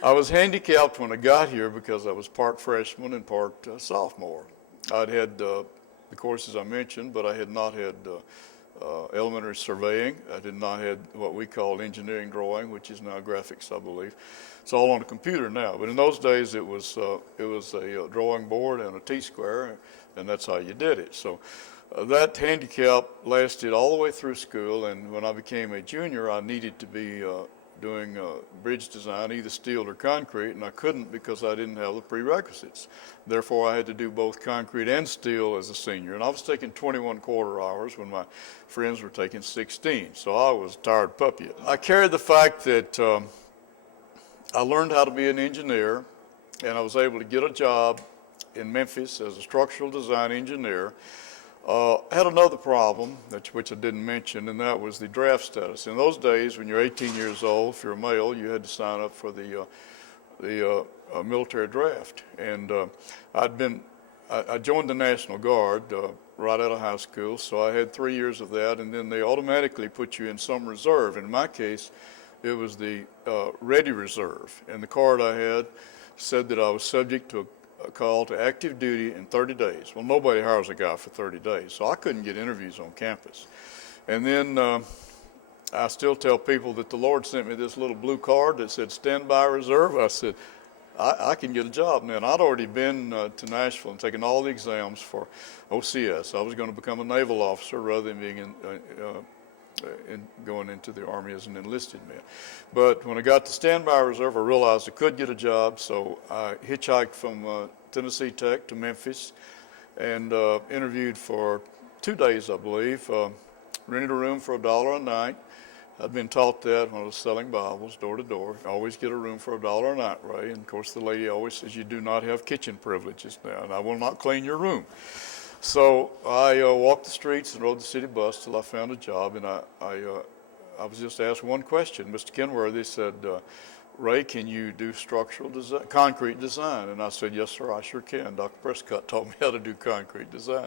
I was handicapped when I got here because I was part freshman and part sophomore. I'd had the courses I mentioned, but I had not had elementary surveying. I did not have what we call engineering drawing, which is now graphics, I believe. It's all on the computer now, but in those days it was a drawing board and a T-square, and that's how you did it. So that handicap lasted all the way through school, and when I became a junior, I needed to be doing bridge design, either steel or concrete, and I couldn't because I didn't have the prerequisites. Therefore, I had to do both concrete and steel as a senior, and I was taking 21 quarter hours when my friends were taking 16, so I was a tired puppy. I carried the fact that I learned how to be an engineer, and I was able to get a job in Memphis as a structural design engineer. I had another problem, which I didn't mention, and that was the draft status. In those days, when you're 18 years old, if you're a male, you had to sign up for the military draft. And I joined the National Guard right out of high school, so I had 3 years of that, and then they automatically put you in some reserve. In my case, it was the Ready Reserve, and the card I had said that I was subject to a call to active duty in 30 days. Well, nobody hires a guy for 30 days, so I couldn't get interviews on campus. And then I still tell people that the Lord sent me this little blue card that said standby reserve. I said, I can get a job now. And I'd already been to Nashville and taken all the exams for OCS. I was going to become a naval officer rather than being going into the Army as an enlisted man. But when I got to standby reserve, I realized I could get a job, so I hitchhiked from Tennessee Tech to Memphis and interviewed for 2 days, I believe. Rented a room for $1 a night. I'd been taught that when I was selling Bibles door to door. Always get a room for $1 a night, Ray. And of course, the lady always says, you do not have kitchen privileges now, and I will not clean your room. So I walked the streets and rode the city bus till I found a job, and I was just asked one question. Mr. Kenworthy said, Ray, can you do structural design, concrete design? And I said, yes, sir, I sure can. Dr. Prescott taught me how to do concrete design.